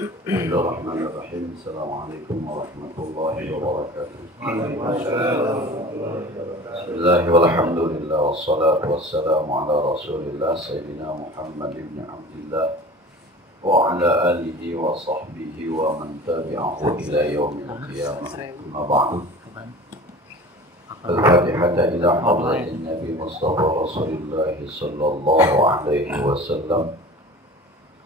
Bismillahirrahmanirrahim. Assalamualaikum warahmatullahi wabarakatuh. Bismillah walhamdulillah wassalatu wassalamu ala rasulillah Sayyidina Muhammad ibn Abdillah wa ala alihi wa sahbihi wa man tabi'ahu ila yaumil qiyamah. Amma ba'du. Al-Fatihah ila hadratin Nabi Mustafa Rasulullah sallallahu alaihi wasallam.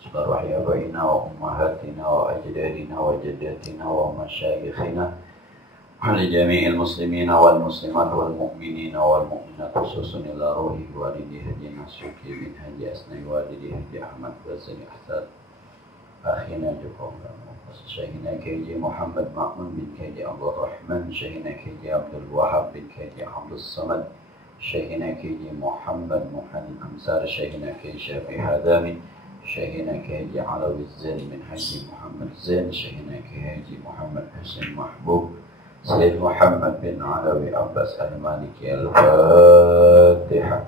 Bismillah ya baina wa ummahatina wa ajdadina wa jaddatina wa masyayikhina wa li jami'il muslimina wal muslimat wal mu'minina wal mu'minat khususun ila ruhi walidi haji Nasuki bin Haji Asnai walidi Haji Ahmad Basri Ahsad akhina Jokowi Syekhina K.J. Muhammad Ma'mun bin K.J. Abdul Rahman Syekhina K.J. Abdul Wahab bin K.J. Abdul Samad Syekhina K.J. Muhammad Muhammad Amsar Syekhina K.J. Syafi Hadami Syekhina K.J. Alawi Zain bin Haji Muhammad Zain Syekhina K.J. Muhammad Hussein Mahbub Sayyid Muhammad bin Alawi Abbas Al-Maliki Al-Fatihah.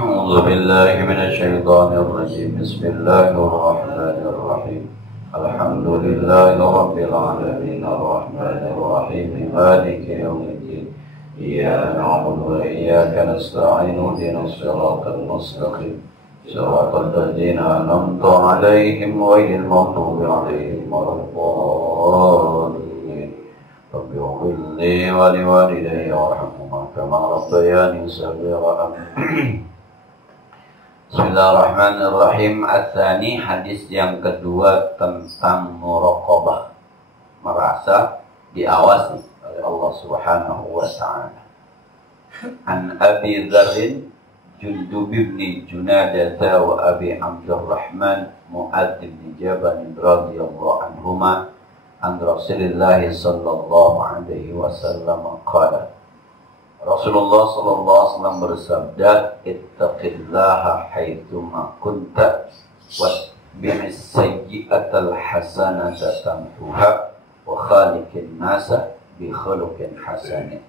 A'udzu billahi minasy syaithanir rajim. Bismillahirrahmanirrahim. Alhamdulillahi rabbil alamin arrahmanir rahim maliki yaumiddin. Iyyaka na'budu wa iyyaka nasta'in ihdinas siratal mustaqim. صراط الذين أنعمت عليهم غير المغضوب عليهم ولا الضالين رب اغفر لي ولوالدي وارحمهما كما ربياني صغيرا. Bismillahirrahmanirrahim. Ats-tsani, hadis yang kedua tentang muraqabah, merasa diawasi oleh Allah Subhanahu wa taala. An Abi Dzarrin Jundub bin Junadah wa Abi Abdurrahman Mu'adz bin Jabal radhiyallahu anhuma an Rasulillah sallallahu alaihi wasallam qala. Rasulullah sallallahu alaihi wasallam bersabda, ittaqillaha haitsuma kunta wattbi'is sayyi'atal hasanata tamhuha wa khaliqin nasa bi khuluqin hasanin.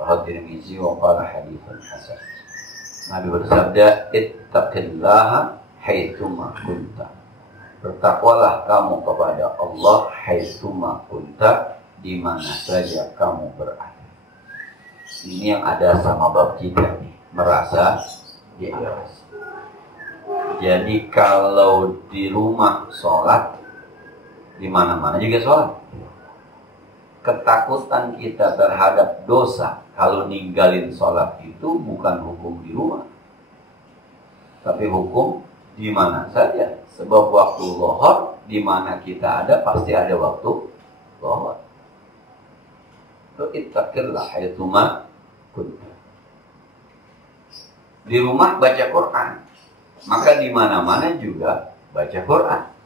Rawahu Tirmizi wa qala haditsun hasan. Nabi bersabda, ittaqillaha haitsuma kunta. Bertakwalah kamu kepada Allah haitsuma kunta, di mana saja kamu berada. Ini yang ada sama bab kita nih, merasa diawasi. Jadi kalau di rumah sholat, di mana-mana juga sholat. Ketakutan kita terhadap dosa kalau ninggalin sholat itu bukan hukum di rumah, tapi hukum di mana saja. Sebab waktu zuhur di mana kita ada pasti ada waktu zuhur. Ittaqillah haitsuma kunta. Di rumah baca Quran, maka di mana-mana juga baca Quran.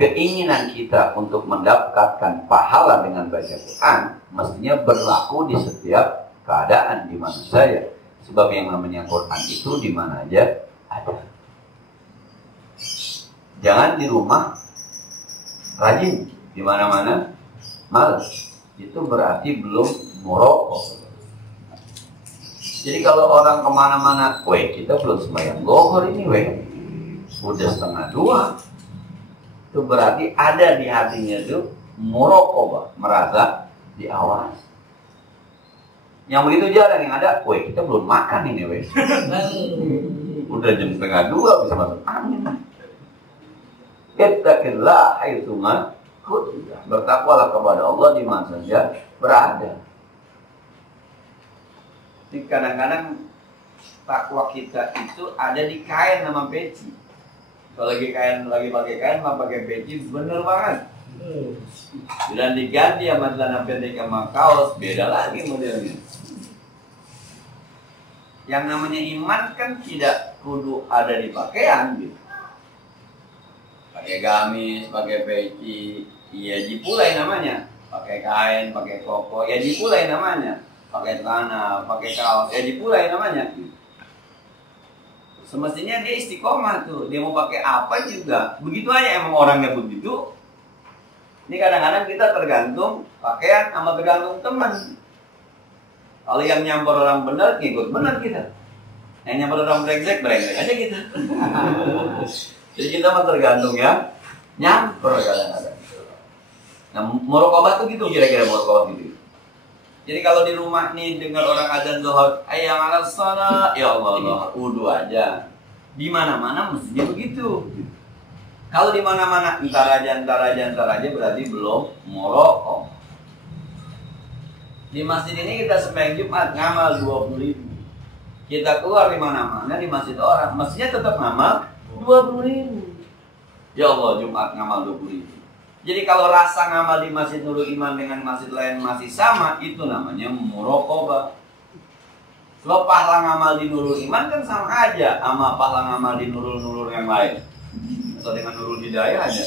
Keinginan kita untuk mendapatkan pahala dengan baca Quran mestinya berlaku di setiap keadaan, di mana saja. Sebab yang namanya Quran itu di mana aja ada. Jangan di rumah rajin, di mana-mana malas. Itu berarti belum muraqabah. Jadi kalau orang kemana-mana, kita belum sembahyang zuhur ini, udah 1:30. Itu berarti ada di hatinya itu muraqabah, merasa diawasi. Yang begitu jarang yang ada, kita belum makan ini, udah jam 1:30 bisa masuk angin. Ittaqillah haitsuma kunta. Bertakwalah kepada Allah di mana saja berada. Jadi kadang-kadang takwa kita itu ada di kain sama peci. Kalau lagi pakai kain mah pakai peci, bener banget. Bila diganti sama celana pendek sama kaos, beda lagi modelnya. Yang namanya iman kan tidak kudu ada di pakaian gitu. Pakai gamis, pakai peci, ya dipulai namanya. Pakai kain, pakai koko, ya dipulai namanya. Pakai celana, pakai kaos, ya dipulai namanya. Semestinya dia istiqomah tuh, dia mau pakai apa juga. Begitu aja emang orangnya begitu. Ini kadang-kadang kita tergantung pakaian sama tergantung teman. Kalau yang nyamper orang benar, ngikut benar kita. Yang nyamper orang brengsek aja kita. Jadi kita mah tergantung ya, nyamper kadang-kadang. Nah, muraqabah tuh gitu kira-kira muraqabah gitu. Jadi kalau di rumah nih dengar orang azan zuhur, ayang ala shalah, ya Allah, wudu aja. Di mana-mana mestinya begitu. Kalau di mana-mana entar aja berarti belum muraqabah. Di masjid ini kita sembahyang Jumat ngamal 20.000. Kita keluar di mana-mana di masjid orang, mestinya tetap ngamal 20.000. Ya Allah, Jumat ngamal 20.000. Jadi kalau rasa ngamal di Masjid Nurul Iman dengan masjid lain masih sama, itu namanya muraqabah. Sebab pahala ngamal di Nurul Iman kan sama aja sama pahala ngamal di Nurul yang lain. Atau dengan Nurul Hidayah aja.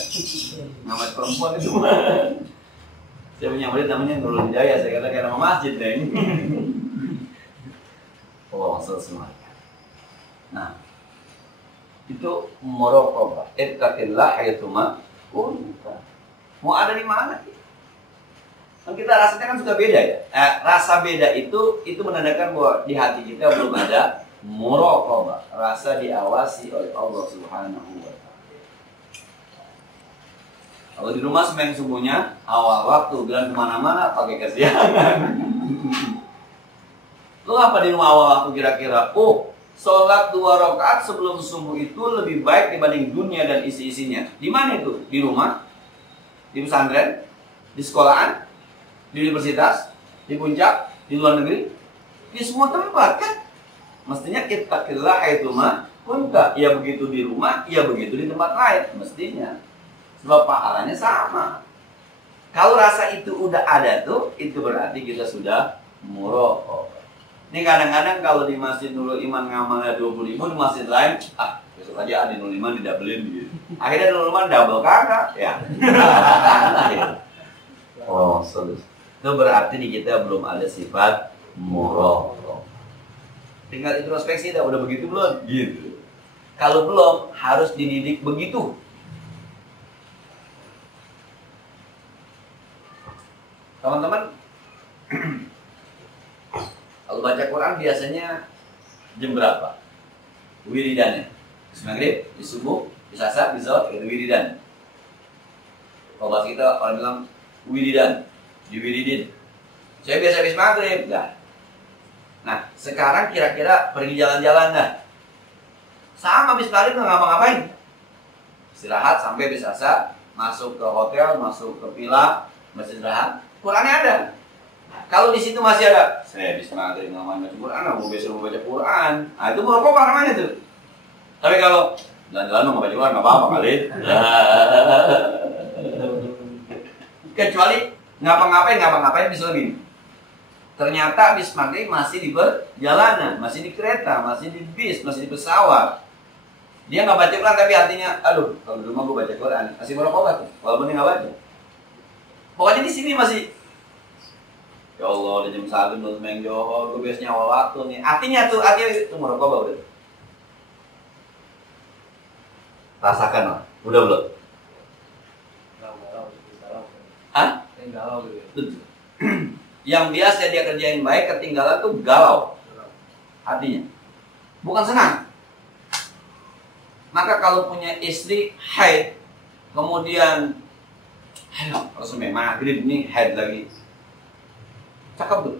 Nama perempuan itu. Saya punya murid namanya Nurul Hidayah, saya kata kayak nama masjid deh ini. Oh, sesuai. Nah, itu muraqabah. Ittaqillah haitsuma kunta. Mau ada di mana? Kan kita rasanya kan suka beda ya. Rasa beda itu menandakan bahwa di hati kita belum ada muraqabah, rasa diawasi oleh Allah Subhanahu wa taala. Kalau di rumah sembahyang subuhnya awal waktu, bilang kemana-mana pakai kesiangan. Lu apa di rumah awal waktu kira-kira? Oh, sholat 2 rakaat sebelum subuh itu lebih baik dibanding dunia dan isi-isinya. Di mana itu? Di rumah, di pesantren, di sekolahan, di universitas, di puncak, di luar negeri, di semua tempat kan? Mestinya ittaqillah haitsuma kunta. Ya begitu di rumah, ya begitu di tempat lain mestinya. Sebab pahalanya sama. Kalau rasa itu udah ada tuh, itu berarti kita sudah muraqabah. Ini kadang-kadang kalau di Masjid Nurul Iman ngamalnya 20.000, di masjid lain, besok aja ada Nurul Iman didabelin gitu. Akhirnya Nurul Iman double kakak, ya. Oh, serius. Itu berarti di kita belum ada sifat muraqabah. Tinggal introspeksi, udah begitu belum? Gitu. Kalau belum, harus dididik begitu. Teman-teman, kalau baca Quran biasanya jam berapa? Wiridannya. Di maghrib, di subuh, di asar, di zuhur, itu wiridan. Kalau bahasa kita orang bilang wiridan, di wiridin. Saya biasa habis maghrib, dah. Nah, sekarang kira-kira pergi jalan-jalan dah. Sama habis maghrib nggak ngapa-ngapain. Istirahat sampai habis asar, masuk ke hotel, masuk ke villa, masih istirahat. Qurannya ada. Kalau di situ masih ada, saya habis maghrib ngapain baca Quran, mau besok mau baca Quran. Nah, itu muraqabah namanya tuh. Tapi kalau jalan-jalan mau baca Quran nggak apa-apa kali. Kecuali ngapa-ngapain bisa lebih. Ternyata habis maghrib masih di perjalanan, masih di kereta, masih di bis, masih di pesawat. Dia nggak baca Quran tapi hatinya, aduh, kalau di rumah gue baca Quran, masih muraqabah tuh, walaupun dia nggak baca. Pokoknya di sini masih, ya Allah, udah jam 1 belum sembahyang Johor, gue biasanya awal waktu nih. Artinya itu muraqabah udah. Rasakan lah, udah belum? Hah? Galau gitu. Yang biasa dia kerjain baik, ketinggalan tuh galau. Artinya, bukan senang. Maka kalau punya istri haid, kemudian ayo, langsung maghrib nih haid lagi. Cakep tuh.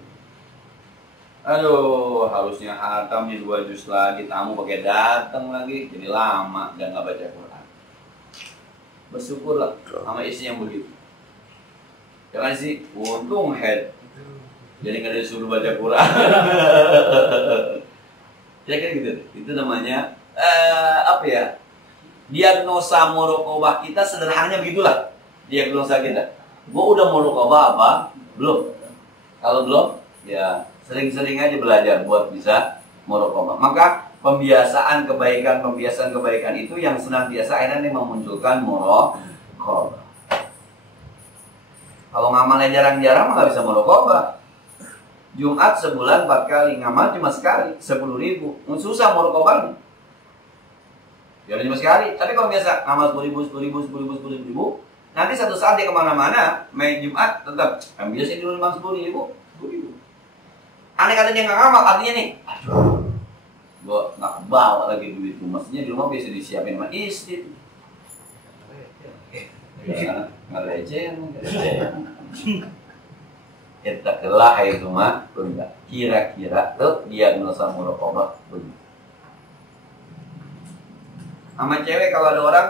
Aduh, harusnya hatamnya 2 juz lagi, tamu pakai datang lagi, jadi lama dan nggak baca Quran. Bersyukurlah sama istri yang begitu. Jangan sih, untung haid, jadi nggak disuruh baca Quran. Ya kan gitu. Itu namanya apa ya? Diagnosa muraqabah kita sederhananya begitulah. Diagnosa kita. Gua udah muraqabah apa? Belum. Kalau belum, ya sering-sering aja belajar buat bisa muraqabah. Maka pembiasaan kebaikan itu yang senantiasa akhirnya memunculkan muraqabah. Kalau ngamalnya jarang-jarang nggak bisa muraqabah. Jumat sebulan 4 kali, ngamal cuma sekali, 10.000. Susah muraqabahnya. Ya cuma sekali. Tapi kalau biasa ngamal 10.000, nanti satu saat dia kemana-mana, main Jumat tetap ambil sih dulu 10.000. Aneh kata dia nggak ngamal, artinya nih, aduh, gua nggak bawa lagi duit. Maksudnya di rumah biasa disiapin sama istri. Ya, ngereceh. Kita kelah itu mah benda. Kira-kira tuh diagnosa muraqabah benda. Sama cewek kalau ada orang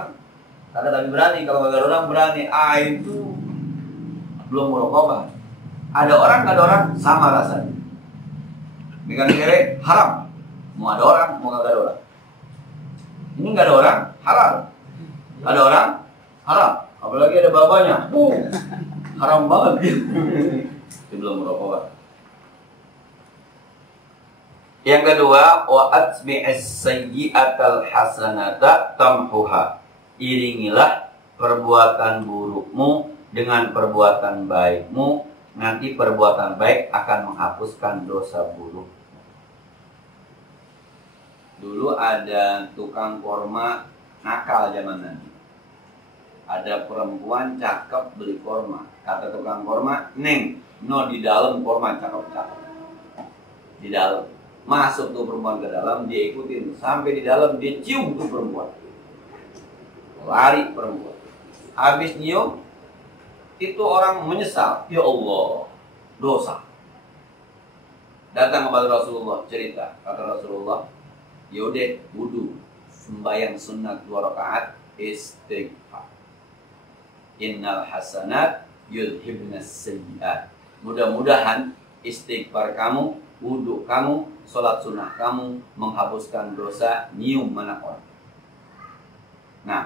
ada tapi berani, kalau nggak ada orang berani. Itu belum muraqabah. Ada orang nggak ada orang sama rasanya. Megang cewek haram. Mau ada orang, mau nggak ada orang. Ini nggak ada orang halal. Ada orang haram. Apalagi ada babanya. Haram banget gitu. Itu belum muraqabah. Yang kedua, wa atbi'is sayyi'atal hasanata tamhuha. Iringilah perbuatan burukmu dengan perbuatan baikmu, nanti perbuatan baik akan menghapuskan dosa buruk. Dulu ada tukang korma nakal zaman Nabi. Ada perempuan cakep beli korma. Kata tukang korma, "Neng, no di dalam korma cakep-cakep." Di dalam. Masuk tuh perempuan ke dalam, dia ikutin sampai di dalam, dia cium tuh perempuan. Lari perempuan. Habis nyium, itu orang menyesal. Ya Allah, dosa. Datang kepada Rasulullah, cerita. Kata Rasulullah, yaudah wudu, sembahyang sunat 2 rakaat, istighfar. Innal hasanat yudhibnas sayyi'at. Mudah-mudahan istighfar kamu, wudu kamu, sholat sunnah kamu menghapuskan dosa nyium anak orang. Nah,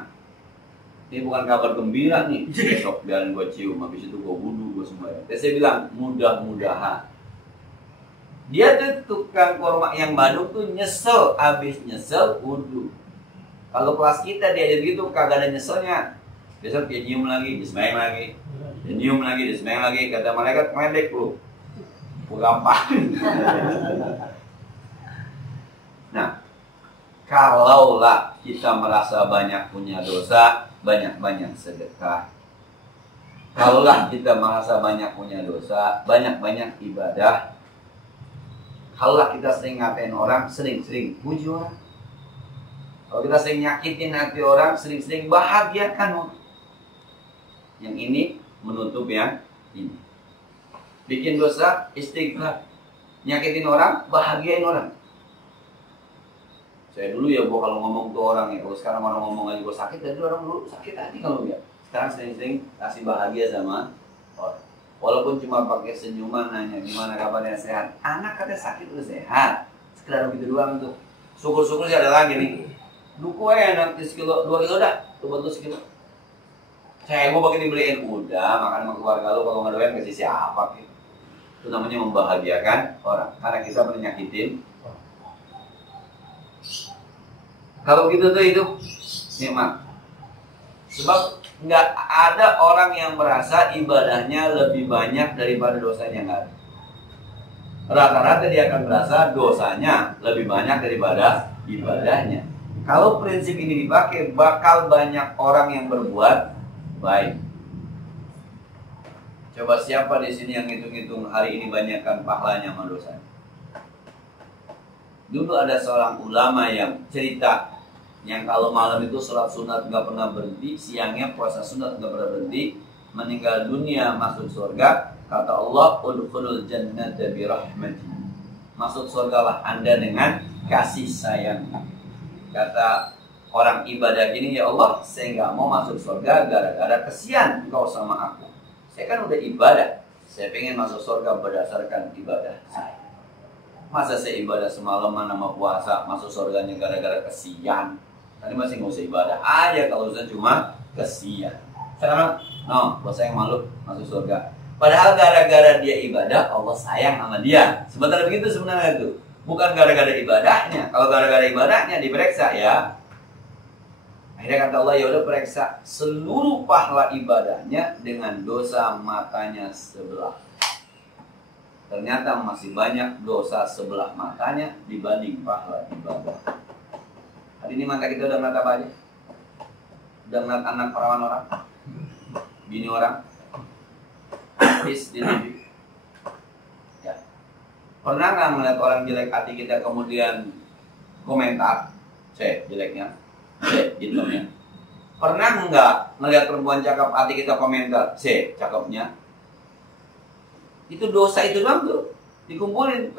ini bukan kabar gembira nih. Besok biarin gue cium, habis itu gue wudu, gue sembahyang. Saya bilang mudah-mudahan. Dia tuh tukang korma yang Badung tuh nyesel, habis nyesel wudu. Kalau kelas kita diajar gitu kagak ada nyeselnya. Besok dia nyium lagi, dia sembahyang lagi. Dia nyium lagi, dia sembahyang lagi. Kata malaikat, "Medek lu." Gampang. Nah, kalaulah kita merasa banyak punya dosa, banyak-banyak sedekah. Kalaulah kita merasa banyak punya dosa, banyak-banyak ibadah. Kalaulah kita sering ngatain orang, sering-sering puji orang. Kalau kita sering nyakitin hati orang, sering-sering bahagiakan orang. Yang ini menutup yang ini. Bikin dosa, istighfar. Nyakitin orang, bahagiain orang. Saya dulu ya, gua kalau ngomong ke orang ya, kalau sekarang orang ngomong aja gua sakit, dan dulu orang dulu sakit hati kalau dia. Sekarang sering-sering kasih bahagia sama orang. Walaupun cuma pakai senyuman, nanya gimana kabarnya, sehat. Anak katanya sakit udah sehat. Sekedar begitu doang tuh. Syukur-syukur sih ada lagi nih. Duku enak, 2 kilo dah, tuh buat lu sekilo. Saya gua pakai dibeliin, udah makan sama keluarga lu, kalau nggak doyan kasih siapa gitu. Itu namanya membahagiakan orang, karena kita menyakitin. Kalau gitu tuh itu nikmat. Sebab nggak ada orang yang merasa ibadahnya lebih banyak daripada dosanya, nggak ada. Rata-rata dia akan merasa dosanya lebih banyak daripada ibadahnya. Kalau prinsip ini dipakai, bakal banyak orang yang berbuat baik. Coba siapa di sini yang hitung-hitung hari ini banyakkan pahalanya sama dosanya? Dulu ada seorang ulama yang cerita, yang kalau malam itu sholat sunat nggak pernah berhenti, siangnya puasa sunat nggak pernah berhenti, meninggal dunia masuk surga. Kata Allah, udkhulul jannata bi rahmati. Masuk surgalah Anda dengan kasih sayang. Kata orang ibadah gini, ya Allah, saya nggak mau masuk surga gara-gara kesian engkau sama aku. Saya kan udah ibadah, saya pengen masuk surga berdasarkan ibadah saya. Masa saya ibadah semalaman sama puasa, masuk surganya gara-gara kesian? Tadi masih nggak usah ibadah aja kalau usah cuma kesian. Sekarang, no, puasa yang malu masuk surga. Padahal gara-gara dia ibadah, Allah sayang sama dia. Sebentar begitu sebenarnya itu. Bukan gara-gara ibadahnya. Kalau gara-gara ibadahnya diperiksa ya. Akhirnya kata Allah, ya udah periksa seluruh pahala ibadahnya dengan dosa matanya sebelah. Ternyata masih banyak dosa sebelah matanya dibanding pahala ibadah. Hari ini mata kita udah ngeliat apa aja? Udah ngeliat anak perawan orang, bini orang, artis di TV. Ya. Pernah nggak ngeliat orang jelek hati kita kemudian komentar, jeleknya, hitamnya. Pernah nggak ngelihat perempuan cakep, hati kita komentar, cakepnya? Itu dosa itu doang tuh. Dikumpulin,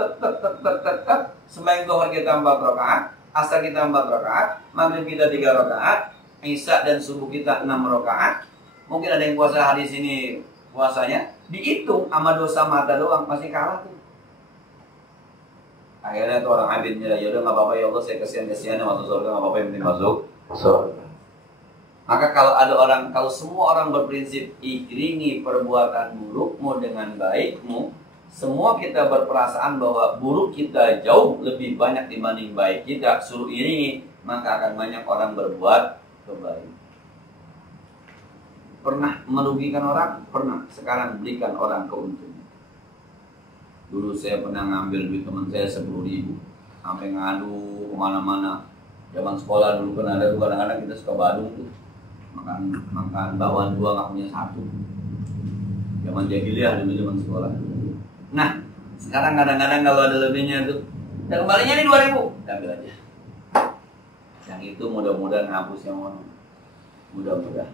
sembahyang zuhur kita 4 rakaat, asar kita 4 rakaat, maghrib kita 3 rakaat, isya dan subuh kita 6 rakaat. Mungkin ada yang puasa hari sini puasanya, dihitung sama dosa mata doang, masih kalah tuh. Akhirnya tuh orang abidnya, ya udah nggak apa-apa ya Allah, saya kesian-kesian masuk surga, nggak apa-apa yang penting masuk surga. Maka kalau semua orang berprinsip iringi perbuatan burukmu dengan baikmu, semua kita berperasaan bahwa buruk kita jauh lebih banyak dibanding baik kita, suruh iringi, maka akan banyak orang berbuat kebaikan. Pernah merugikan orang? Pernah. Sekarang berikan orang keuntungan. Dulu saya pernah ngambil duit teman saya 10.000, sampai ngadu kemana-mana. Zaman sekolah dulu kan ada tuh kadang-kadang kita suka badung tuh. Makan bakwan 2 nggak punya 1. Zaman jahiliyah dulu zaman sekolah. Nah, sekarang kadang-kadang kalau ada lebihnya tuh, dan kembalinya nih 2.000, ambil aja. Yang itu mudah-mudahan hapus yang mana. Mudah-mudahan.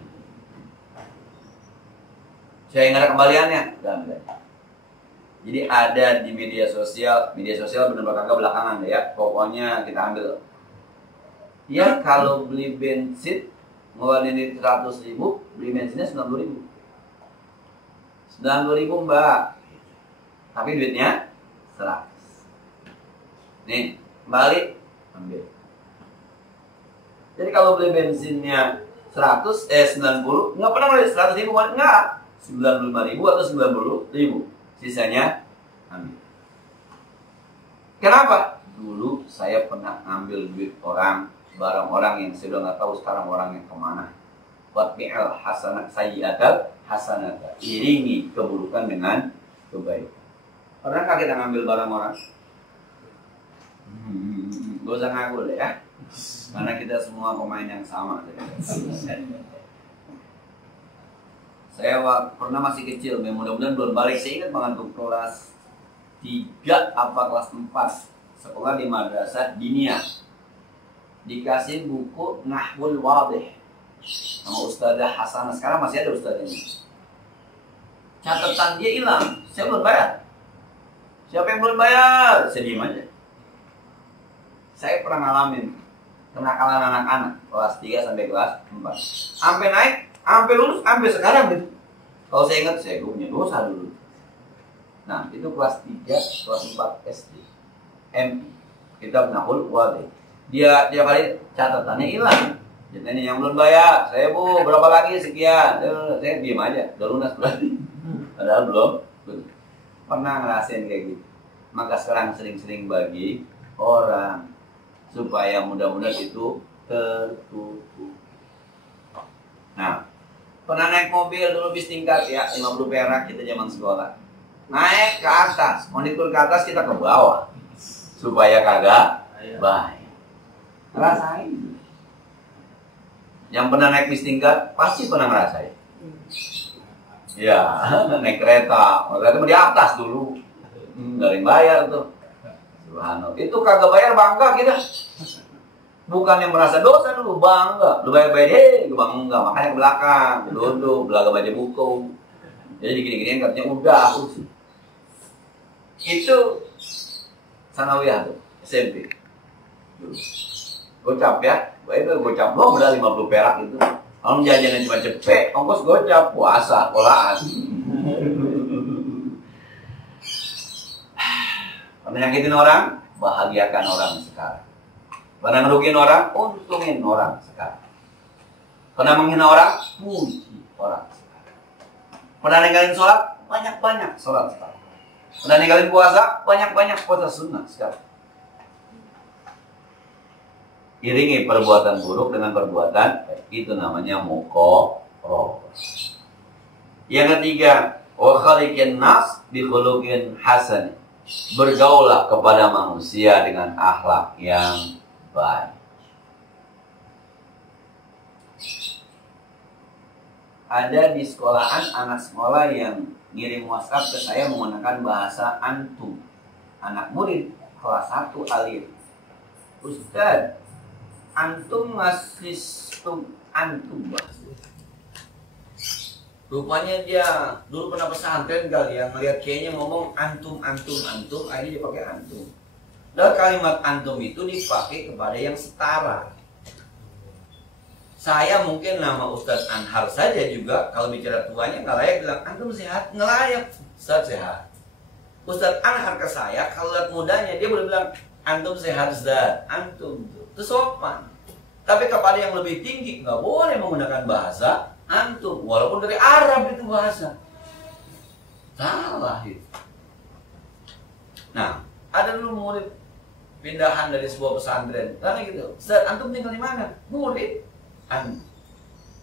Saya nggak ada kembaliannya, ambil aja. Jadi ada di media sosial benar-benar kagak belakangan ya. Pokoknya kita ambil. Ya kalau beli bensin ngeluarin 100.000, beli bensinnya 90.000. 90.000 mbak, tapi duitnya 100. Nih, balik, ambil. Jadi kalau beli bensinnya 90, nggak pernah beli 100.000, nggak, 95.000 atau 90.000, sisanya ambil. Kenapa? Dulu saya pernah ambil duit orang, barang orang yang saya udah nggak tahu sekarang orangnya kemana. Watbi'al hasanat sayyi'atal hasanata, iringi keburukan dengan kebaikan. Pernahkah kita ngambil barang orang? Gak usah ngaku deh ya, karena kita semua pemain yang sama. Saya pernah masih kecil, mudah-mudahan belum balik. Saya ingat banget tuh kelas 3 apa kelas 4, sekolah di madrasah diniyah. Dikasih buku Nahwul Wadih sama Ustazah Hasanah. Sekarang masih ada ustazahnya. Catatan dia hilang, saya belum bayar. Siapa yang belum bayar? Saya diem aja. Saya pernah ngalamin kenakalan anak-anak kelas 3 sampai kelas 4. Sampai naik, sampai lulus, sampai sekarang gitu. Kalau saya ingat, saya punya dosa dulu. Nah, itu kelas 3, kelas 4 SD. MI, Kitab Nahwul Wadih. Dia kali catatannya hilang. Jadi yang belum bayar, saya bu berapa lagi sekian, saya diem aja, udah lunas berarti. Padahal belum. Pernah ngerasain kayak gitu. Maka sekarang sering-sering bagi orang supaya mudah-mudahan itu tertutup. Nah, pernah naik mobil dulu bis tingkat ya, 50 perak kita zaman sekolah. Naik ke atas, monitor ke atas, kita ke bawah supaya kagak bahaya. Rasain. Yang pernah naik bis tingkat pasti pernah ngerasain. Ya, naik kereta di atas dulu. Nggak ada yang bayar tuh. Subhanallah. Itu kagak bayar bangga kita. Bukan yang merasa dosa dulu, bangga. Lu bayar-bayar, gue bangga. Makanya ke belakang, duduk, belaga baca buku. Jadi digini-giniin katanya udah. Itu sanawiyah tuh, SMP. Dulu. Gocap ya, itu gocap lo udah 50 perak itu. Kalau jajannya cuma cepet, ongkos gocap, puasa, olahan. Pernah nyakitin orang, bahagiakan orang sekarang. Pernah ngerugiin orang, untungin orang sekarang. Pernah menghina orang, puji orang sekarang. Pernah ninggalin sholat, banyak-banyak sholat sekarang. Pernah ninggalin puasa, banyak-banyak puasa sunnah sekarang. Iringi perbuatan buruk dengan perbuatan baik. Itu namanya muqarrabah. Yang ketiga, wa khaliqin nas bi khuluqin hasan. Bergaulah kepada manusia dengan akhlak yang baik. Ada di sekolahan anak sekolah yang ngirim WhatsApp ke saya menggunakan bahasa antum. Anak murid kelas 1 alif. Ustaz, antum ngasih antum bahasa. Rupanya dia dulu pernah pesantren kali ya, ngeliat kayaknya ngomong antum, akhirnya dia pakai antum. Dan kalimat antum itu dipakai kepada yang setara. Saya mungkin nama Ustadz Anhar saja juga, kalau bicara tuanya nggak layak bilang antum sehat, nggak layak. Ustadz sehat. Ustadz Anhar ke saya, kalau lihat mudanya dia boleh bilang antum sehat Ustadz, antum itu sopan. Tapi kepada yang lebih tinggi nggak boleh menggunakan bahasa antum, walaupun dari Arab itu bahasa. Salah itu. Nah, ada dulu murid pindahan dari sebuah pesantren, tanya gitu, Ustaz, antum tinggal di mana? Murid,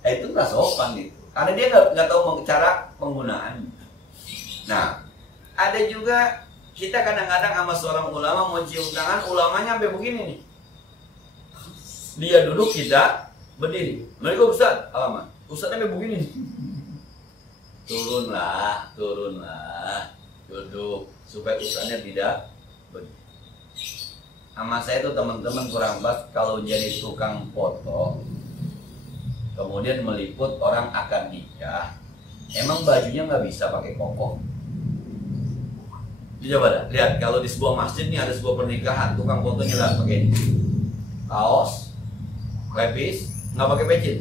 itu nggak sopan itu, karena dia nggak tahu cara penggunaan. Nah, ada juga kita kadang-kadang sama seorang ulama mau cium tangan, ulamanya sampai begini nih. Dia duduk, kita berdiri. Mereka Ustaz, alamat. Ustaznya sampai begini. Turunlah, duduk supaya ustaznya tidak berdiri. Sama saya tuh teman-teman kurang pas kalau jadi tukang foto, kemudian meliput orang akan nikah, emang bajunya nggak bisa pakai koko. Coba dah, lihat kalau di sebuah masjid nih ada sebuah pernikahan, tukang fotonya lah pakai kaos, lepis, nggak pakai peci,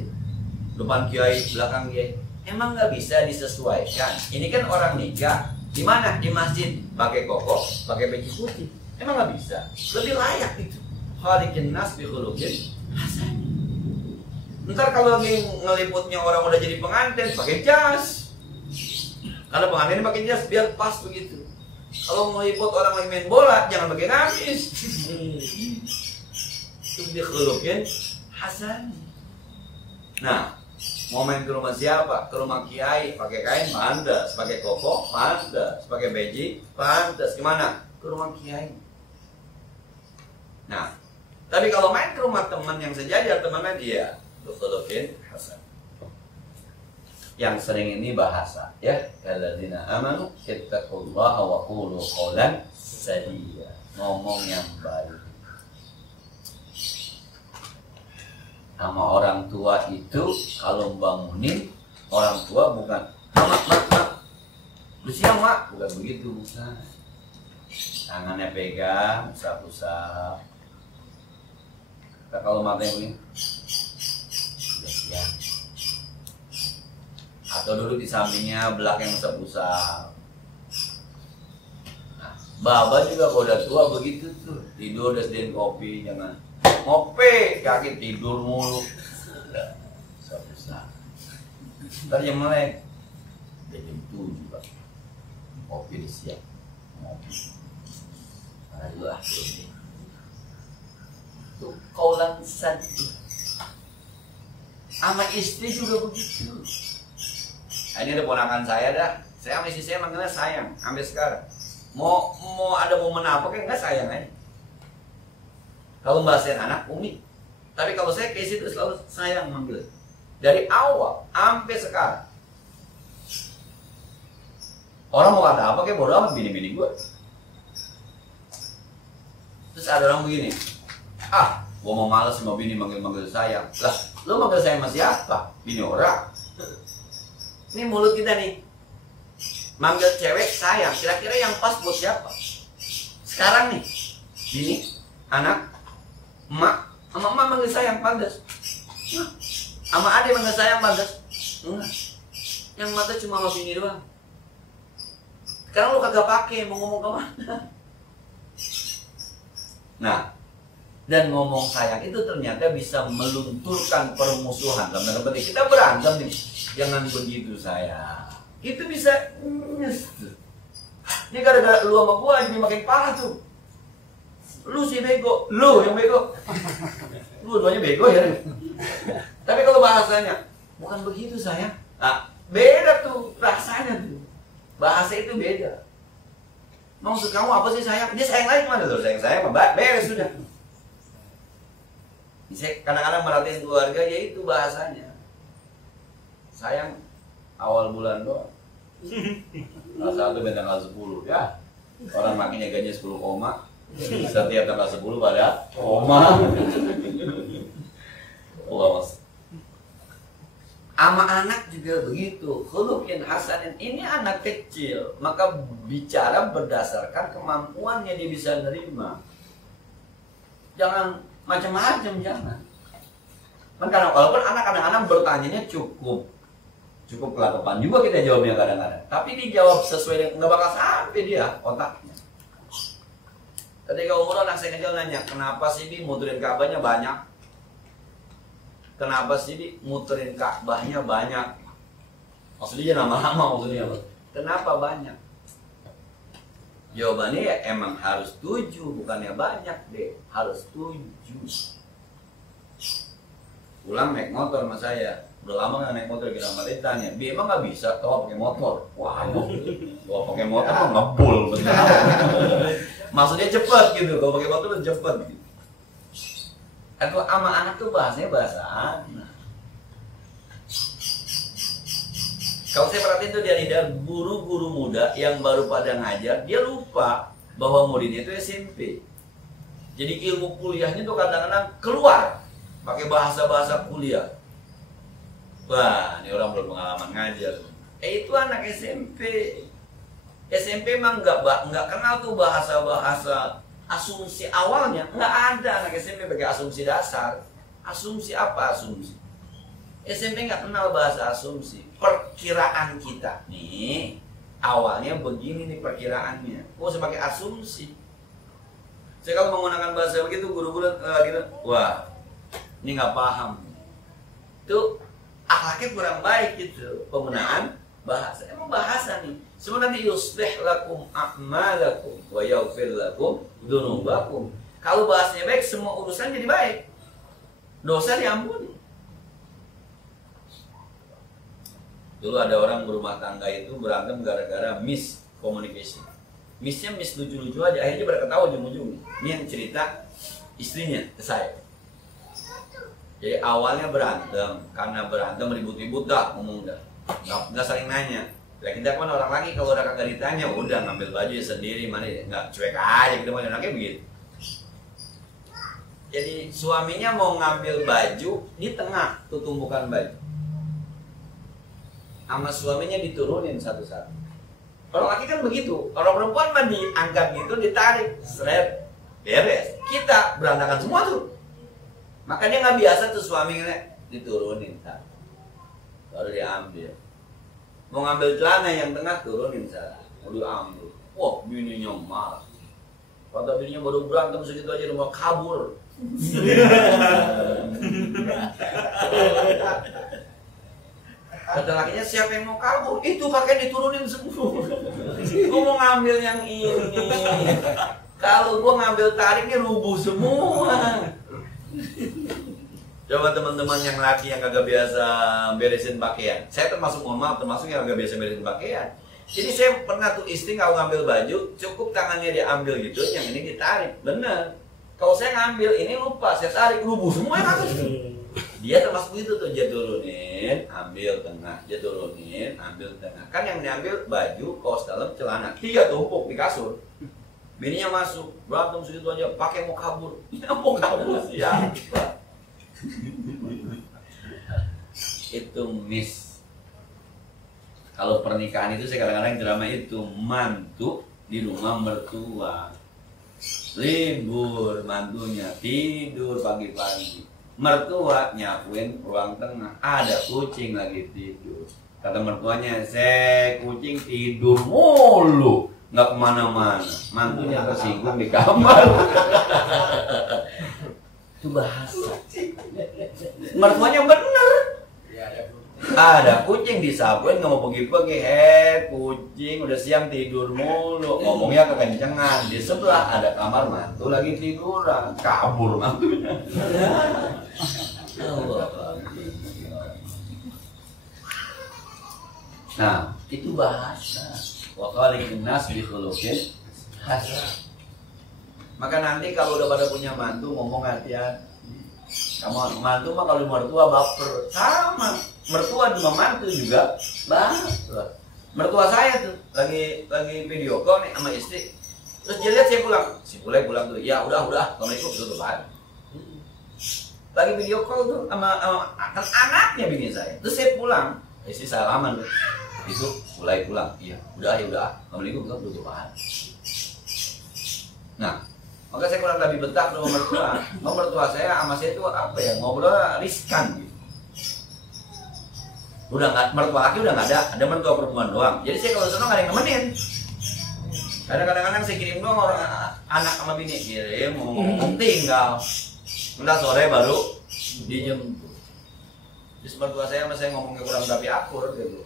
depan kiai, belakang kiai. Emang nggak bisa disesuaikan? Ini kan orang nikah, di mana? Di masjid, pakai koko, pakai peci putih. Emang nggak bisa? Lebih layak itu. Khaliqin nas bi khuluqin hasan. Ntar kalau lagi ngeliputnya orang udah jadi pengantin, pakai jas. Karena pengantin pakai jas biar pas begitu. Kalau meliput orang lagi main bola, jangan pakai gamis. Itu bi khuluqin hasan. Nah, mau main ke rumah siapa? Ke rumah kiai, pakai kain pantas, pakai koko pantas, pakai peci pantas. Gimana? Ke rumah kiai. Nah, tapi kalau main ke rumah teman yang sejajar, temannya dia khuluqin hasan. Yang sering ini bahasa, ya, alladzina amanu ittaqullaha wa qulu qawlan sadida. Ngomong yang baik. Sama orang tua itu kalau bangunin orang tua bukan mak, udah siang mak, bukan begitu, bukan. Tangannya pegang, usap-usap. Kalau matanya begini, udah siang. Atau duduk di sampingnya, belakang usap-usap. Nah, baba juga kalau udah tua begitu tuh, tidur udah sediain kopi, jangan ngopi, kaki tidur mulu. Usap-usap. Ntar jam melek, jam 7 juga. Kopi di siang, ngopi. Ayolah, itu kaulan sadid. Sama istri juga begitu. Nah, ini ada ponakan saya dah. Saya sama istri saya manggilnya sayang sampai sekarang. Mau ada momen apa kan enggak sayang aja. Kalau bahasain anak Umi. Tapi kalau saya ke istri itu selalu sayang manggil. Dari awal sampai sekarang. Orang mau kata apa kayak bodo amat bini-bini gue. Terus ada orang begini, gua mau males sama bini manggil-manggil sayang. Lah, lu manggil sayang sama siapa? Bini orang. Ini mulut kita nih, manggil cewek sayang, kira-kira yang pas buat siapa? Sekarang nih, bini, anak, emak, sama emak manggil sayang pantas. Sama adik manggil sayang pantas. Enggak. Yang mata cuma sama bini doang. Sekarang lu kagak pakai, mau ngomong kemana? Nah, dan ngomong sayang itu ternyata bisa melunturkan permusuhan. Dalam tanda petik kita berantem nih, jangan begitu sayang. Itu bisa ini gara-gara lu sama gua jadi makin parah tuh. Lu sih bego, lu yang bego. Lu duanya bego ya. Tapi kalau bahasanya bukan begitu sayang. Nah, beda tuh rasanya tuh. Bahasa itu beda. Maksud kamu apa sih sayang? Dia sayang lagi mana tuh? Sayang beres sudah. Saya kadang-kadang merhatiin keluarga, yaitu bahasanya. Sayang awal bulan doang. Salah satu tanggal 10 ya. Orang makinnya gajinya 10 koma. Setiap tanggal 10 pada koma. Allah mas. Ama anak juga begitu. Khuluqin hasanin, ini anak kecil, maka bicara berdasarkan kemampuannya dia bisa nerima. Jangan macam-macam, jangan. Karena walaupun anak kadang-kadang bertanyanya cukup kelakapan juga kita jawabnya kadang-kadang. Tapi dijawab sesuai dengan, nggak bakal sampai dia otaknya. Ketika umur anak saya kecil nanya, kenapa sih Bi muterin Ka'bahnya banyak? Kenapa sih Bi muterin Ka'bahnya banyak? Maksudnya lama-lama maksudnya apa? Kenapa banyak? Jawabannya ya emang harus 7, bukannya banyak deh, harus 7. Pulang naik motor sama saya, udah lama nggak naik motor, kita sama ditanya, Bi emang nggak bisa kalau pakai motor? Waduh, kalau pakai motor mah ngebul, betul. Maksudnya cepet gitu, kalau pakai motor tuh cepet. Gitu. Kalau sama anak tuh bahasanya bahasa anak. Kalau saya perhatiin tuh dari guru-guru muda yang baru pada ngajar, dia lupa bahwa muridnya itu SMP. Jadi ilmu kuliahnya tuh kadang-kadang keluar pakai bahasa-bahasa kuliah. Wah, ini orang belum pengalaman ngajar. Itu anak SMP. SMP emang nggak kenal tuh bahasa-bahasa asumsi awalnya. Nggak ada anak SMP pakai asumsi dasar. Asumsi apa asumsi? SMP nggak kenal bahasa asumsi. Perkiraan kita nih awalnya begini nih perkiraannya. Oh, saya pakai asumsi. Saya kalau menggunakan bahasa begitu guru-guru gitu, wah ini nggak paham. Itu akhlaknya kurang baik gitu penggunaan bahasa. Emang bahasa nih. Semua nanti yuslih lakum a'malakum wa yaghfir lakum dzunubakum. Kalau bahasanya baik, semua urusan jadi baik. Dosa diampuni. Dulu ada orang berumah tangga itu berantem gara-gara miscommunication. Missnya miss lucu-lucu aja, akhirnya pada ketawa ujung-ujungnya. Ini yang cerita istrinya ke saya. Jadi awalnya berantem, karena berantem ribut-ribut dah, ngomong dah, nggak saling nanya. Lah kita kan orang lagi kalau udah kagak ditanya, udah ngambil baju ya sendiri, mana ya nggak cuek aja kita mau anaknya begitu. Jadi suaminya mau ngambil baju di tengah tuh tumpukan baju, sama suaminya diturunin satu-satu. Orang laki kan begitu, orang perempuan mah diangkat gitu, ditarik, seret, beres. Kita berantakan semua tuh. Makanya nggak biasa tuh suaminya diturunin satu, baru diambil. Mau ngambil celana yang tengah turunin satu, mau diambil. Wah, bininya marah. Kata bininya baru berantem segitu aja udah mau kabur. Kata lakinya, siapa yang mau kabur? Itu pakai diturunin semua. Gue mau ngambil yang ini. Kalau gue ngambil tariknya rubuh semua. Coba teman-teman yang laki yang kagak biasa beresin pakaian. Saya termasuk, mohon maaf, termasuk yang kagak biasa beresin pakaian. Jadi saya pernah tuh istri kalau ngambil baju, cukup tangannya diambil gitu, yang ini ditarik. Bener. Kalau saya ngambil ini lupa, saya tarik rubuh semua yang atas. Dia termasuk itu tuh, dia turunin, ambil tengah, dia turunin, ambil tengah. Kan yang diambil baju, kaos dalam, celana, 3 tumpuk di kasur. Bininya masuk, berantem segitu aja, pakai mau kabur. Ya mau kabur siapa? Itu miss. Kalau pernikahan itu saya kadang-kadang drama itu mantu di rumah mertua, libur mantunya tidur pagi-pagi, mertua nyapuin ruang tengah, ada kucing lagi tidur. Kata mertuanya, saya kucing tidur mulu, nggak kemana-mana. Mantunya tersinggung di kamar. Itu bahasa. Mertuanya bener. Ada kucing disapuin nggak mau pergi-pergi. Kucing udah siang tidur mulu. Ngomongnya kekencengan. Di sebelah ada kamar mantu lagi tiduran. Kabur mantunya. Nah, itu bahasa. Wa qalikin nas bi khuluqin hasan. Maka nanti kalau udah pada punya mantu ngomong hati-hati. Kamu mantu mah kalau mertua baper sama. Mertua sama mantu juga baper. Mertua saya tuh lagi video call nih sama istri. Terus dia lihat saya pulang. Si pulang tuh. Ya udah. Assalamualaikum tutup. lagi video call tuh sama anaknya bini saya. Terus saya pulang, istri salaman tuh. Itu mulai pulang. Iya, udah. Assalamualaikum, tutup aja. Nah, maka saya kurang lebih betah sama mertua. Mertua saya sama saya itu apa ya, ngobrol riskan gitu. Udah nggak, mertua laki udah nggak ada mertua perempuan doang. Jadi saya kalau sana nggak ada yang nemenin. Kadang-kadang saya kirim doang orang anak sama bini kirim, ngomong tinggal. Udah sore baru dijemput. Terus mertua saya sama saya ngomongnya kurang tapi akur gitu.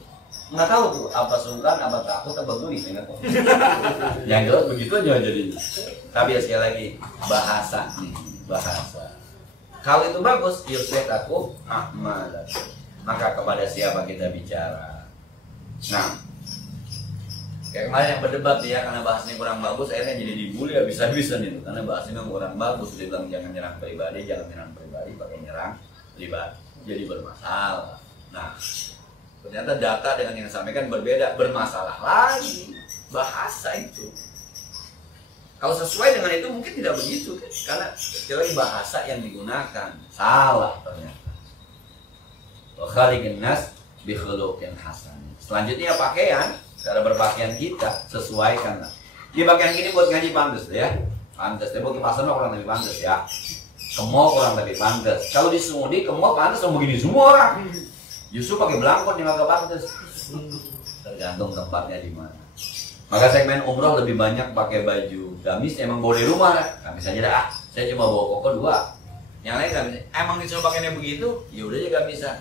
Nggak tahu tuh apa sungkan, apa takut, apa geli, saya nggak tahu. Yang jelas begitu aja jadinya. Tapi ya sekali lagi bahasa. Kalau itu bagus, yusuf aku ahmad. Maka kepada siapa kita bicara. Nah, kayak kemarin yang berdebat ya, karena bahasnya kurang bagus, akhirnya jadi dibully habis-habisan itu. Karena bahasanya kurang bagus, dia bilang jangan nyerang pribadi, pakai nyerang pribadi. Jadi bermasalah. Nah, ternyata data dengan yang disampaikan berbeda, bermasalah lagi bahasa itu. Kalau sesuai dengan itu mungkin tidak begitu kan? Karena sekali bahasa yang digunakan salah ternyata. Wa khaliqin nas bi khuluqin hasan. Selanjutnya pakaian, cara berpakaian kita sesuaikanlah. Di pakaian gini buat ngaji pantas ya. Pantas, tapi buat ke pasar mah kurang lebih pantas ya. Ke mall kurang lebih pantas. Kalau di Sumudi ke mall pantas sama begini semua orang. Justru pakai belangkon yang agak pantas. Tergantung tempatnya di mana. Maka segmen umroh lebih banyak pakai baju gamis, emang bawa di rumah kan? Gamis aja dah. Saya cuma bawa koko 2. Yang lain gamis. Emang disuruh pakainya begitu? Ya udah aja gamisan.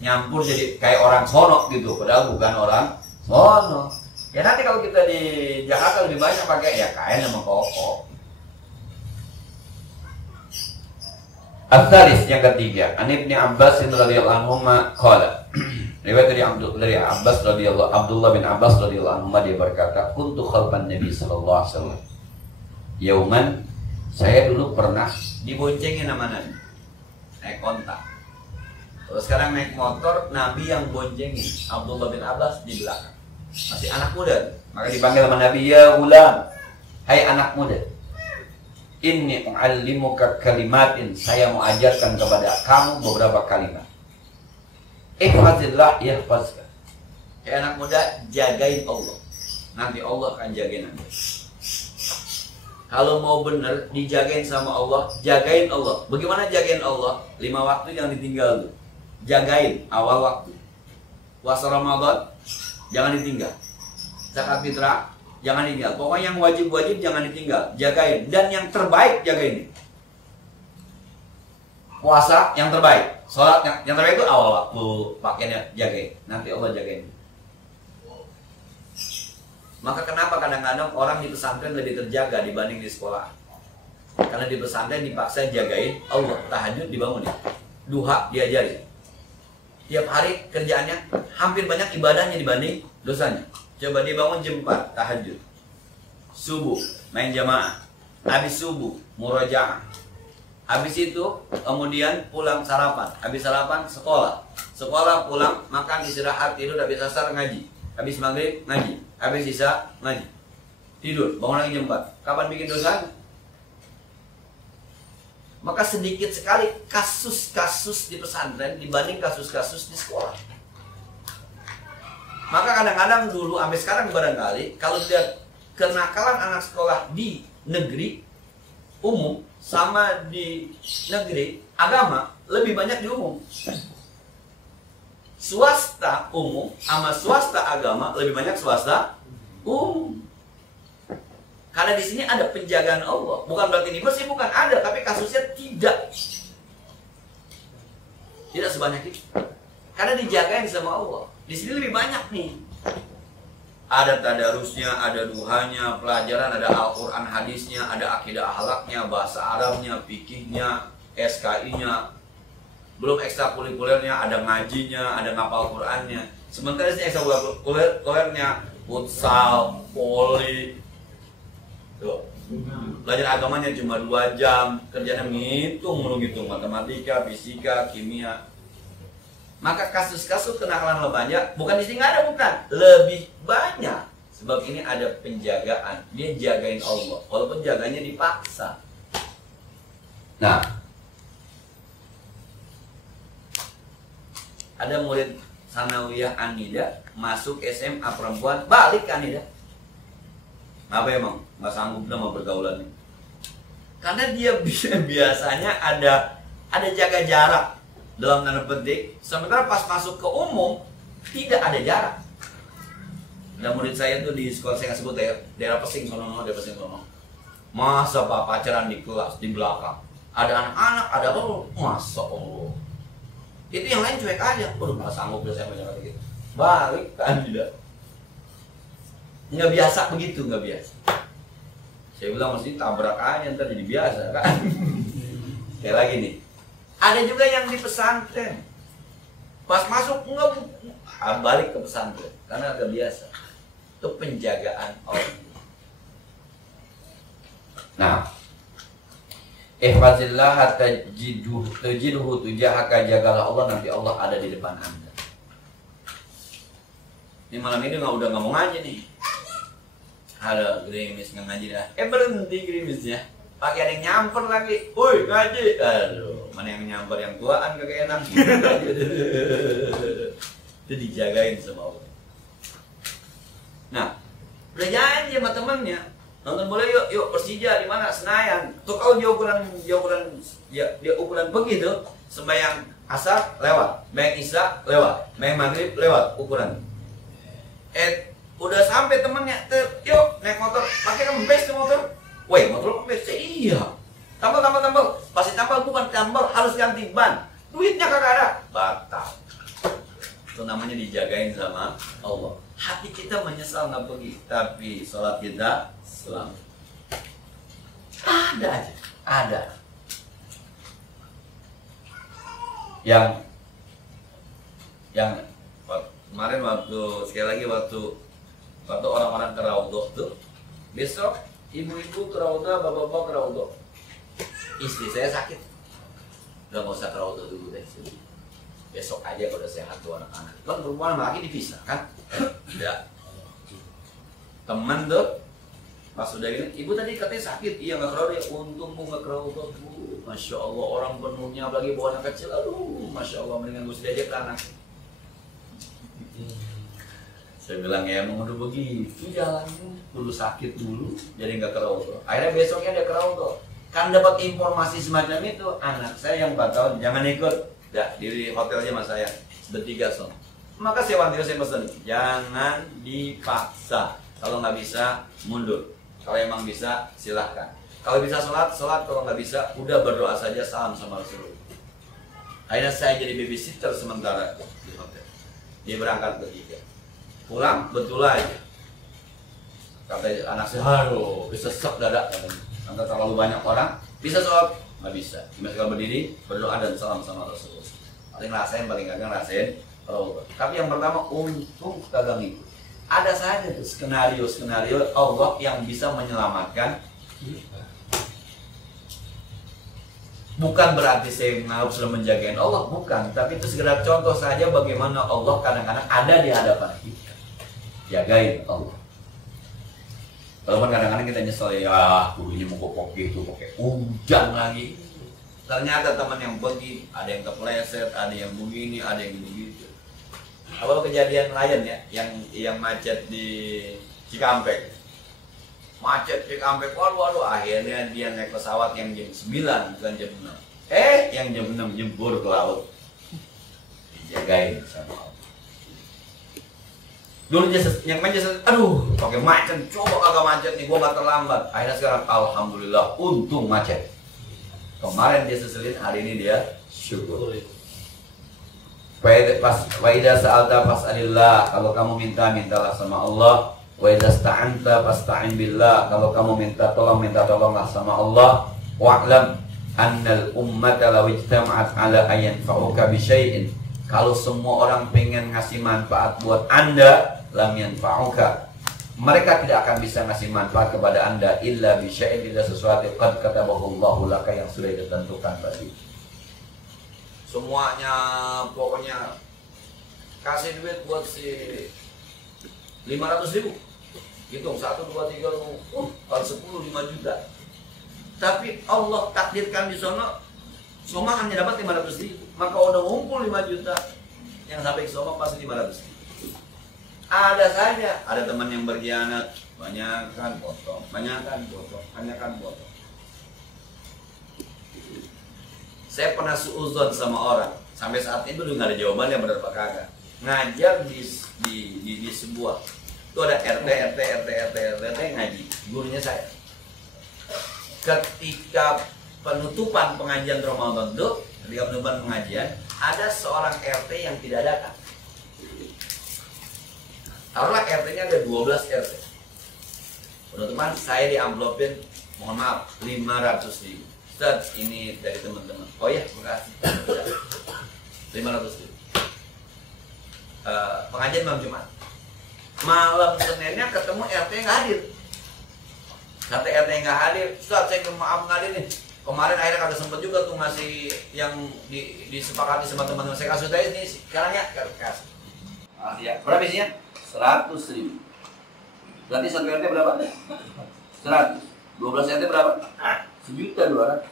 Nyampur jadi kayak orang sono gitu, padahal bukan orang sono. Ya nanti kalau kita di Jakarta lebih banyak pakai ya kain sama koko. Al-Thalis yang ketiga, An Ibnu Abbas radhiyallahu anhu qala. Riwayat dari Abdullah bin Abbas radhiyallahu anhu dia berkata, "Kuntu khalfan Nabi sallallahu alaihi wasallam." Yauman, saya dulu pernah diboncengin sama Nabi. Naik kontak. Terus sekarang naik motor, Nabi yang boncengin, Abdullah bin Abbas di belakang. Masih anak muda. Maka dipanggil sama Nabi, "Ya ulam, hai anak muda. Inni u'allimuka kalimatin, saya mau ajarkan kepada kamu beberapa kalimat. Ihfazillah yahfazka." Hai anak muda, jagain Allah. Nanti Allah akan jagain Anda. Kalau mau benar dijagain sama Allah, jagain Allah. Bagaimana jagain Allah? 5 waktu jangan ditinggal tuh. Jagain awal waktu. Puasa Ramadan jangan ditinggal. Zakat fitrah jangan ditinggal. Pokoknya yang wajib-wajib jangan ditinggal. Jagain. Dan yang terbaik jagain. Puasa yang terbaik. Sholat yang terbaik itu awal waktu. Pakaiannya jagain. Nanti Allah jagain. Maka kenapa kadang-kadang orang di pesantren lebih terjaga dibanding di sekolah? Karena di pesantren dipaksa jagain Allah. Tahajud dibangunin. Duha diajarin. Tiap hari kerjaannya hampir banyak ibadahnya dibanding dosanya. Coba dibangun jam 4 tahajud. Subuh main jamaah. Habis subuh murojaah. Habis itu kemudian pulang sarapan. Habis sarapan sekolah. Sekolah pulang makan istirahat tidur, habis asar ngaji. Habis maghrib ngaji. Habis isya ngaji. Tidur bangun lagi jam 4. Kapan bikin dosanya? Maka sedikit sekali kasus-kasus di pesantren dibanding kasus-kasus di sekolah. Maka kadang-kadang dulu sampai sekarang barangkali kalau lihat kenakalan anak sekolah di negeri umum sama di negeri agama lebih banyak di umum. Swasta umum sama swasta agama lebih banyak swasta umum. Karena di sini ada penjagaan Allah. Bukan berarti ini bersih, bukan ada, tapi kasusnya tidak sebanyak itu. Karena dijagain sama Allah. Di sini lebih banyak nih. Ada tadarusnya, ada duhanya, pelajaran, ada Al-Quran hadisnya, ada akidah akhlaknya, bahasa Arabnya, fikihnya, SKI-nya. Belum ekstrakurikulernya, ada ngajinya, ada ngapal Qurannya. Sementara di ekstrakurikulernya futsal, voli. Tuh. Belajar agamanya cuma 2 jam, kerjanya ngitung matematika, fisika, kimia. Maka kasus-kasus kenakalan lebih bukan di sini nggak ada, bukan, lebih banyak. Sebab ini ada penjagaan, dia jagain Allah, walaupun jaganya dipaksa. Nah, ada murid Sanawiyah Anida masuk SMA perempuan, balik ke Anida. Apa emang? Nggak sanggup sama pergaulannya. Karena dia biasanya ada jaga jarak dalam tanda petik. Sementara pas masuk ke umum tidak ada jarak. Ada murid saya tuh di sekolah, saya nggak sebut ya, daerah Pesing sono, masa pak pacaran di kelas di belakang. Ada anak-anak, ada apa? Masa Allah. Itu yang lain cuek aja. Waduh, nggak sanggup saya baca gitu. Balik kan tidak. Nggak biasa begitu, nggak biasa. Saya bilang mesti tabrak aja ntar jadi biasa kan. Kayak lagi nih. Ada juga yang di pesantren. Pas masuk nggak balik ke pesantren karena nggak biasa. Itu penjagaan Allah. Nah, ihfazillah tajiduhu tujahaka, jagalah Allah, nanti Allah ada di depan Anda. Ini malam ini udah nggak mau ngaji nih. Ada gerimis nggak ngaji dah. Berhenti gerimisnya. Pakai ada yang nyamper lagi. Woi ngaji. Aduh, mana yang nyamper yang tuaan kagak enak. Itu dijagain sama Allah. Nah, udah janji sama temennya, nonton bola yuk Persija di mana? Senayan. Tuh kalau dia ukuran begitu, sembahyang asar lewat, sembahyang isya lewat, sembahyang maghrib lewat ukuran. Udah sampai temennya, yuk naik motor, pakai kempes tuh motor. Woi, motor kempes, iya. Tambal, pasti tambal, bukan tambal, harus ganti ban. Duitnya kagak ada, batal. Itu namanya dijagain sama Allah. Hati kita menyesal nggak pergi, tapi sholat kita selamat. Ada aja, ada. Yang kemarin waktu orang-orang ke Raudhah tuh, besok ibu-ibu ke Raudhah, bapak-bapak ke Raudhah. Istri saya sakit, udah nggak usah ke Raudhah dulu deh. Besok aja kalau udah sehat tuh anak-anak. Kan perempuan sama laki dipisah kan? Ya. Teman tuh pas udah gini, ibu tadi katanya sakit, iya nggak kerawat ya. Untung bu nggak kerawat tuh, masya Allah orang penuhnya, apalagi bawa anak kecil, aduh, masya Allah mendingan gue sudah aja ke anak. Saya bilang ya emang udah begitu jalannya, dulu sakit dulu, jadi nggak kerawat tuh. Akhirnya besoknya dia kerawat tuh, kan dapat informasi semacam itu, anak saya yang 4 tahun jangan ikut. Dah, di hotelnya mas saya bertiga son. Maka saya pesan, jangan dipaksa. Kalau nggak bisa mundur. Kalau emang bisa silahkan. Kalau bisa sholat. Kalau nggak bisa udah berdoa saja, salam sama Rasulullah. Akhirnya saya jadi babysitter sementara di hotel. Dia berangkat bertiga. Pulang betul aja. Kata anak saya, aduh, bisa sesek dada. Karena terlalu banyak orang. Bisa sholat? Nggak bisa. Cuma sekali berdiri, berdoa dan salam sama Rasulullah. Paling kagak ngerasain Raudhah. Tapi yang pertama, untung kagak ngikut. Ada saja tuh skenario Allah yang bisa menyelamatkan. Bukan berarti saya harus menjagain Allah, bukan. Tapi itu sekedar contoh saja bagaimana Allah kadang-kadang ada di hadapan kita. Jagain Allah. Walaupun kadang-kadang kita nyesel ya, dulunya mau pakai itu, pakai hujan lagi. Ternyata teman yang pergi, ada yang kepleset, ada yang begini, ada yang begitu. Awal kejadian lain ya, yang macet di Cikampek. Macet Cikampek, waduh, akhirnya dia naik pesawat yang jam 9, bukan jam 6. Yang jam 6 jebur ke laut. Dijagain sama Allah. Dulu yang macet, aduh, pakai macet, coba kagak macet nih, gua nggak terlambat. Akhirnya sekarang, alhamdulillah, untung macet. Kemarin dia seselin, hari ini dia syukur. Wa idza sa'alta fas'alillah, kalau kamu mintalah sama Allah. Wa idza sta'anta fasta'in billah, kalau kamu minta tolonglah sama Allah. Wa'lam annal ummata law ijtama'at 'ala an yanfa'uka bi syai'in, kalau semua orang pengen ngasih manfaat buat Anda, lam yanfa'uka, mereka tidak akan bisa ngasih manfaat kepada Anda illa bisya'in, tidak sesuatu qad katabahullahu laka, yang sudah ditentukan tadi. Semuanya pokoknya kasih duit buat si 500.000. Hitung 1 2 3 kali 10 5 juta. Tapi Allah takdirkan di sana semua hanya dapat 500.000. Maka udah ngumpul 5 juta. Yang sampai istiqomah pasti 500 ribu. Ada saja, ada teman yang berkhianat, banyakkan potong, banyakkan potong, banyakkan potong. Saya pernah suuzon sama orang, sampai saat itu belum ada jawabannya benar apa kagak. Ngajar di sebuah, itu ada RT ngaji, gurunya saya. Ketika penutupan pengajian Ramadan itu, ketika penutupan pengajian, ada seorang RT yang tidak datang. Taruhlah RT-nya ada 12 RT. Penutupan saya di amplopin, mohon maaf, 500 ribu. Ustaz, ini dari teman-teman. Oh ya, makasih. 500 ribu. Pengajian malam Jumat. Malam Seninnya ketemu RT yang nggak hadir. Kata RT yang nggak hadir, Ustaz, saya maaf nggak hadir nih. Kemarin akhirnya kagak sempet juga tuh ngasih yang disepakati sama teman-teman. Saya kasih tadi ini sekarang ya, kasih. Makasih ya. Berapa isinya? 100 ribu. Berarti satu RT berapa? 100. 12 RT berapa? 1.200.000.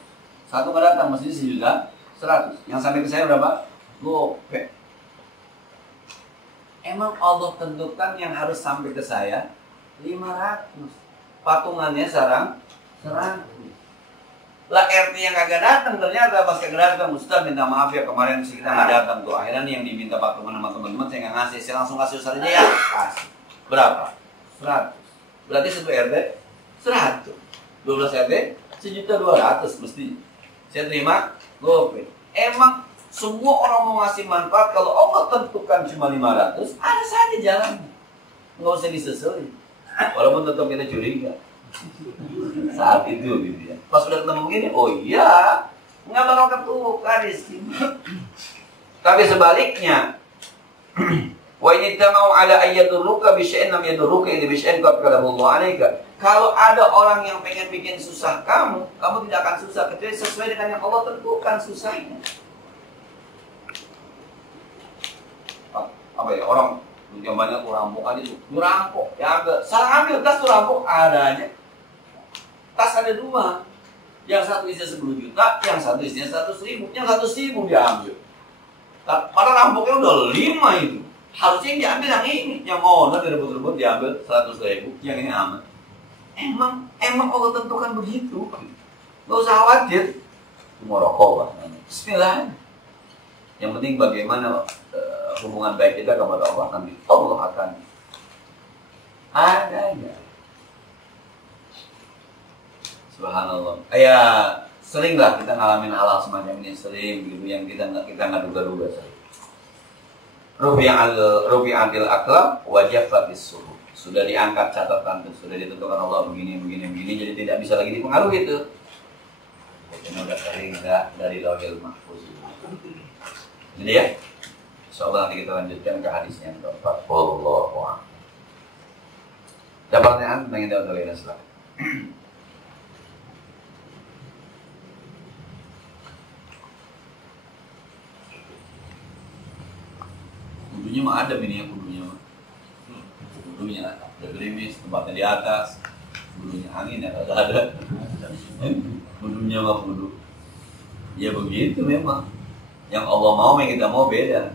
Satu nggak datang, mesti 1.100.000. Yang sampai ke saya berapa? Gope. Emang Allah tentukan yang harus sampai ke saya 500. Patungannya sekarang 100. Lah RT yang kagak datang ternyata pas kagak datang, Ustaz minta maaf ya kemarin kita nggak datang tuh. Akhirnya nih yang diminta patungan sama teman-teman saya nggak ngasih, saya langsung kasih Ustaz aja ya. Kasih. Berapa? 100. Berarti satu RT 100. 12 RT 1.200.000 mesti. Saya terima gope. Emang semua orang mau ngasih manfaat, kalau Allah tentukan cuma 500, ada saja jalannya. Nggak usah diseselin. Walaupun tetap kita curiga. Saat itu gitu ya. Pas udah ketemu begini, oh iya, nggak bakal ketukar di sini. Tapi sebaliknya, wa ini tamau ala ayyadurruka bisyai'in lam yadurruka illa bisyai'in qad qadahu Allah 'alaika. Kalau ada orang yang pengen bikin susah kamu, kamu tidak akan susah kecuali sesuai dengan yang Allah tentukan susahnya. Apa ya, orang yang banyak rampok aja tuh, rampok, ya enggak, salah ambil tas tuh rampok, ada aja. Tas ada 2, yang satu isinya 10 juta, yang satu isinya 100.000, yang 100.000 diambil. Padahal rampoknya udah 5 itu. Harusnya yang diambil yang ini, yang owner direbut-rebut diambil 100.000, yang ini aman. Emang Allah tentukan begitu. Gak usah khawatir. Muraqabah. Bismillah. Yang penting bagaimana hubungan baik kita kepada Allah, nanti Allah akan adanya. Subhanallah. Ya seringlah kita ngalamin hal semacam ini, sering gitu yang kita nggak duga-duga sering. Rufi'atil aqlam wajafatis suhuf. Sudah diangkat catatan itu, sudah ditentukan Allah begini, jadi tidak bisa lagi dipengaruhi itu. Ini udah sering dari Lauhil Mahfuz. Jadi ya, insyaallah nanti kita lanjutkan ke hadis yang keempat. Wallahu a'lam. Ada pertanyaan tentang yang dapat dari Islam? Kudunya mah ada ini ya, kudunya mah. Kudunya ada gerimis, tempatnya di atas. Kudunya angin ya kalau ada. Kudunya mah kudu. Ya begitu memang. Yang Allah mau yang kita mau beda.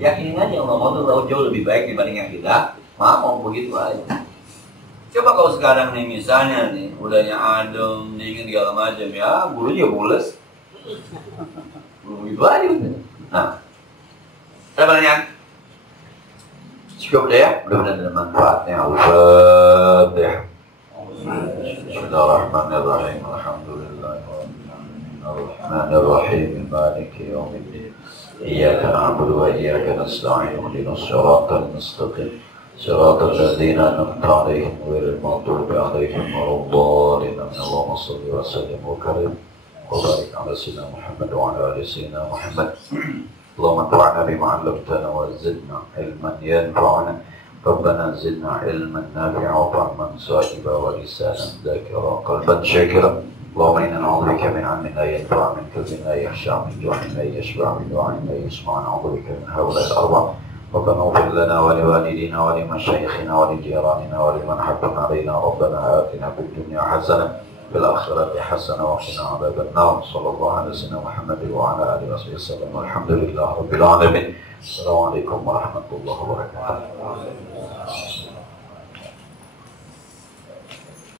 Yakinin aja yang Allah mau itu jauh lebih baik dibanding yang kita mau, begitu aja. Coba kalau sekarang nih misalnya nih udahnya adem, dingin segala macam ya, bulunya bules. Begitu aja. Nah, ada pertanyaan? Cukup deh ya, mudah-mudahan ada manfaatnya. Al-Fatihah. Bismillahirrahmanirrahim. Alhamdulillahirrahmanirrahim. Maliki yaumiddin. Iyyaka na'budu wa iyyaka nasta'in. Ihdinas siratal mustaqim. Siratal ladzina an'amta 'alaihim ghairil maghdubi 'alaihim waladdallin. Allahumma shalli wa sallim wa karim wa barik 'ala sayyidina Muhammad wa 'ala ali sayyidina Muhammad. اللهم انفعنا بما علمتنا وزدنا علما ينفعنا ربنا زدنا علما نافعا وفهما صائبا ولسانا ذاكرا قلبا شاكرا اللهم انا نعوذ بك من علم لا ينفع من قلب لا يخشع من جوع لا يشبع من دعاء لا يسمع نعوذ بك من هؤلاء الاربع ربنا اغفر لنا ولوالدينا ولمشايخنا ولجيراننا ولمن حكم علينا ربنا آتنا في الدنيا حسنه في الآخرة حسنة وقنا عذاب النار صلى الله على سيدنا محمد وعلى آله وصحبه وسلم والحمد لله رب العالمين Assalamualaikum warahmatullahi wabarakatuh.